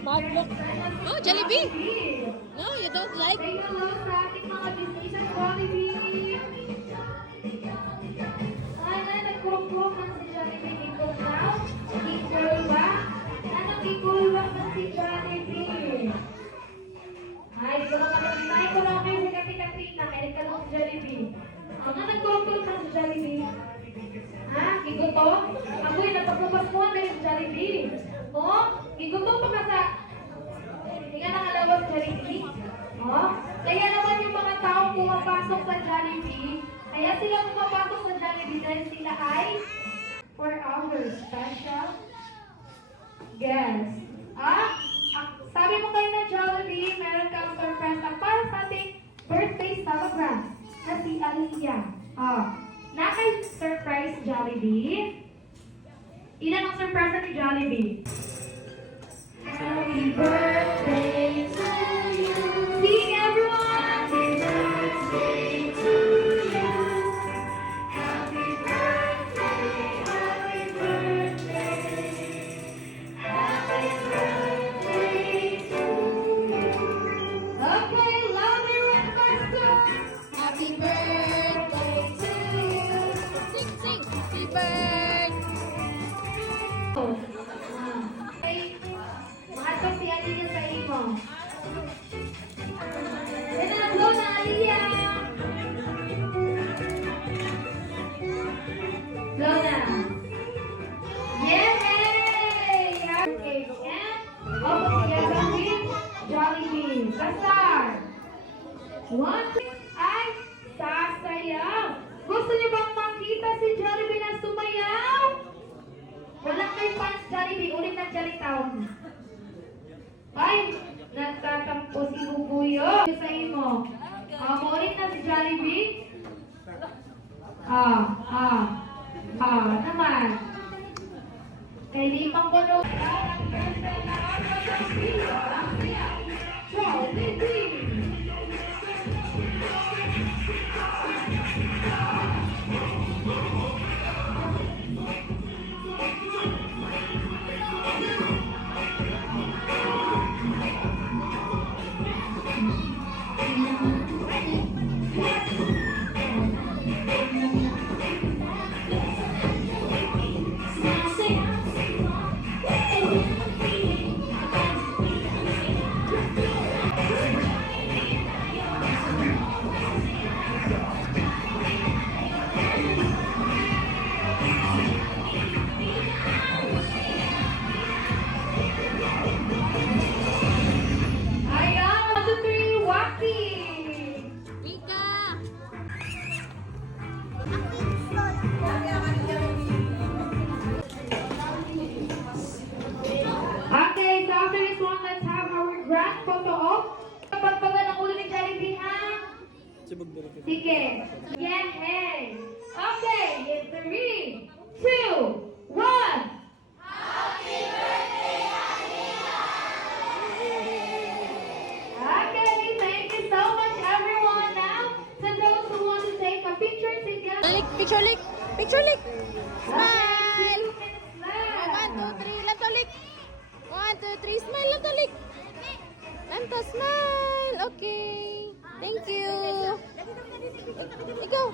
Oh, Jollibee! No, you don't like? Say hello sa ating mga business at Jollibee. Ana, nagkumpok man si Jollibee dito now. Equal ba? Anong equal ba man si Jollibee? Ay, kung makapagintay ko lang kayo sa Kapi-Kapina, meron ka lang si Jollibee. Ano nagkumpok man si Jollibee? Ha? Iguto? Ako'y napaglupas mo na yung Jollibee. Oh? Iguto pa ka sa... Hindi ka nakalawas Jollibee. Oh? Kaya naman yung mga taong pumapasok sa Jollibee, kaya sila pumapasok sa Jollibee dahil sila ay for our special guest. Sabi mo kayo na Jollibee, meron kang surprise na para sa ating birthday celebrant na si Aliyah. Naka-surprise Jollibee. Ilan ang surprise ni Jollibee? Happy birthday to you. Sing everyone! Happy birthday to you. Happy birthday, happy birthday. Happy birthday to you. Okay, louder and faster. Happy birthday to you. Sing, sing. Happy birthday. Ay, mahal si Aliyah sa imo. Pinaglo na Aliyah! Lona! Yay! Okay, and all together with Jollibee. Kasar! One, ay, sasayaw! Gusto niyo bang makita si Jollibee na sumayaw? Wala kay fans Jollibee, ulit na Jollytown. Ay, nagtatampo si Bubuyo. Sa imo. Maulit na si Jollibee. Naman. Kay limang puno. Jollibee. Ayan, 1, 2, 3, Waki! Mika! Okay, so after this one, let's have our grand photo op. Pagpagan ang ulo ni Jollibee, ha? Sige. Yeah, hey. Okay, in 3, 2, 1. Okay, thank you so much, everyone. Now, to those who want to take a picture together. Lick, picture lick. Picture lick. Smile. Smile. 1, 2, 3. Lanto lick. 1, 2, 3. Smile. Lanto lick. Lanto, smile. Okay. Thank you. Ikaw.